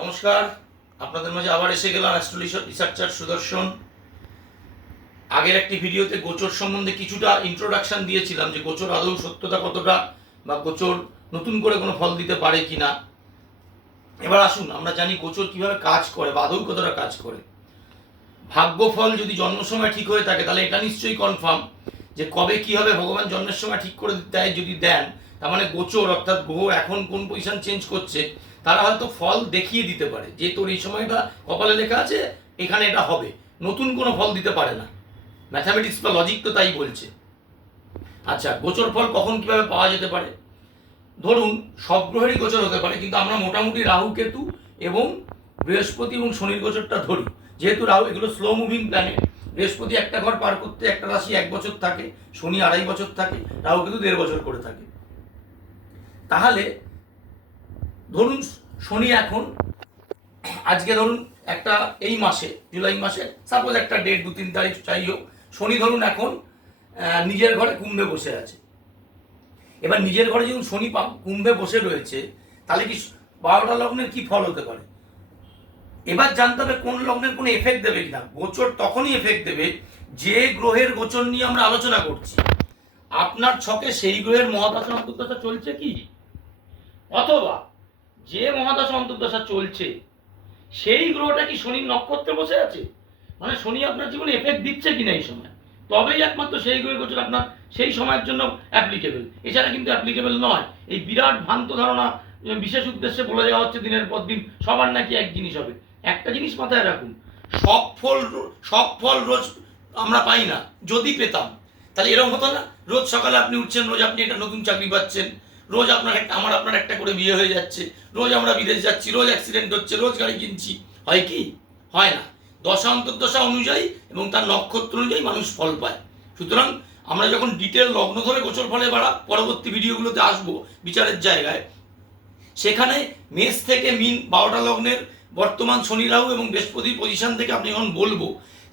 নমস্কার, আপনাদের মাঝে আবার এসে গেলাম রিসার্চার সুদর্শন। আগের একটি ভিডিওতে গোচর সম্বন্ধে কিছুটা ইন্ট্রোডাকশন দিয়েছিলাম যে গোচর আদৌ সত্যতা কতটা বা গোচর নতুন করে কোনো ফল দিতে পারে কিনা। এবার আসুন আমরা জানি গোচর কিভাবে কাজ করে বা আদৌ কতটা কাজ করে। ভাগ্যফল যদি জন্ম সময় ঠিক হয়ে থাকে তাহলে এটা নিশ্চয়ই কনফার্ম যে কবে কি হবে ভগবান জন্মের সময় ঠিক করে দেয়। যদি দেন তার মানে গোচর অর্থাৎ গ্রহ এখন কোন পজিশন চেঞ্জ করছে তারা হয়তো ফল দেখিয়ে দিতে পারে যে তোর এই সময়টা কপালে লেখা আছে, এখানে এটা হবে। নতুন কোনো ফল দিতে পারে না, ম্যাথামেটিক্স বা লজিক তো তাই বলছে। আচ্ছা, গোচর ফল কখন কিভাবে পাওয়া যেতে পারে? ধরুন সব গ্রহেরই গোচর হতে পারে, কিন্তু আমরা মোটামুটি রাহু কেতু এবং বৃহস্পতি এবং শনির গোচরটা ধরি। যেহেতু রাহু এগুলো স্লো মুভিং প্ল্যানেট, বৃহস্পতি একটা ঘর পার করতে একটা রাশি 1 বছর থাকে, শনি 2.5 বছর থাকে, রাহু কেতু 1.5 বছর করে থাকে। তাহলে ধরুন শনি এখন আজকে ধরুন একটা এই মাসে জুলাই মাসে সাপোজ একটা ডেট 2-3 তারিখ চাই হোক, শনি ধরুন এখন নিজের ঘরে কুম্ভে বসে আছে। এবার নিজের ঘরে যখন শনি কুম্ভে বসে রয়েছে তাহলে কি 12টা লগ্নের কি ফল হতে পারে? এবার জানতে হবে কোন লগ্নের কোনো এফেক্ট দেবে কিনা। গোচর তখনই এফেক্ট দেবে যে গ্রহের গোচর নিয়ে আমরা আলোচনা করছি। আপনার ছকে সেই গ্রহের মহাদশা অন্তর্দশা চলছে কি, অথবা যে মহাদশা অন্তর্দশা চলছে সেই গ্রহটা কি শনির নক্ষত্রে বসে আছে, মানে শনি আপনার জীবনে এফেক্ট দিচ্ছে কিনা এই সময়, তবেই একমাত্র সেই গ্রহের গোচর আপনার সেই সময়ের জন্য অ্যাপ্লিকেবল। এছাড়া কিন্তু অ্যাপ্লিকেবল নয়। এই বিরাট ভ্রান্ত ধারণা বিশেষ উদ্দেশ্যে বলে যাওয়া হচ্ছে দিনের পর দিন সবার নাকি এক জিনিস হবে। একটা জিনিস মাথায় রাখুন, সব ফল রোজ আমরা পাই না। যদি পেতাম তাহলে এরকম হতো না, রোজ সকালে আপনি উঠছেন, রোজ আপনি একটা নতুন চাকরি পাচ্ছেন, রোজ আপনার একটা করে বিয়ে হয়ে যাচ্ছে, রোজ আমরা বিদেশ যাচ্ছি, রোজ অ্যাক্সিডেন্ট হচ্ছে, রোজ গাড়ি কিনছি। হয় কি? হয় না। দশা অন্তর্দশা অনুযায়ী এবং তার নক্ষত্র অনুযায়ী মানুষ ফল পায়। সুতরাং আমরা যখন ডিটেল লগ্ন ধরে গোচর ফলে পরবর্তী ভিডিওগুলোতে আসবো বিচারের জায়গায়, সেখানে মেষ থেকে মিন 12টা লগ্নের বর্তমান শনি রাহু এবং বৃহস্পতির পজিশন থেকে আপনি যখন বলবো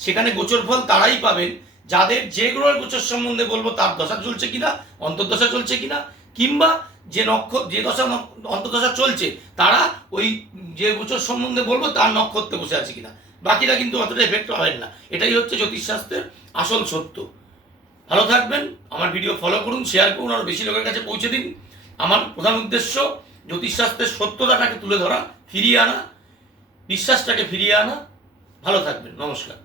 সেখানে গোচর ফল তারাই পাবেন যাদের যে গ্রহের গোচর সম্বন্ধে বলবো তার দশা চলছে কিনা, অন্তর্দশা চলছে কিনা, কিংবা যে দশা অন্তর্দশা চলছে তারা ওই যে গোচর সম্বন্ধে বলবো তার নক্ষত্রে বসে আছে কিনা। বাকিরা কিন্তু অতটা এফেক্ট হবেন না। এটাই হচ্ছে জ্যোতিষশাস্ত্রের আসল সত্য। ভালো থাকবেন, আমার ভিডিও ফলো করুন, শেয়ার করুন, আরও বেশি লোকের কাছে পৌঁছে দিন। আমার প্রধান উদ্দেশ্য জ্যোতিষশাস্ত্রের সত্যতাটাকে তুলে ধরা, ফিরিয়ে আনা, বিশ্বাসটাকে ফিরিয়ে আনা। ভালো থাকবেন, নমস্কার।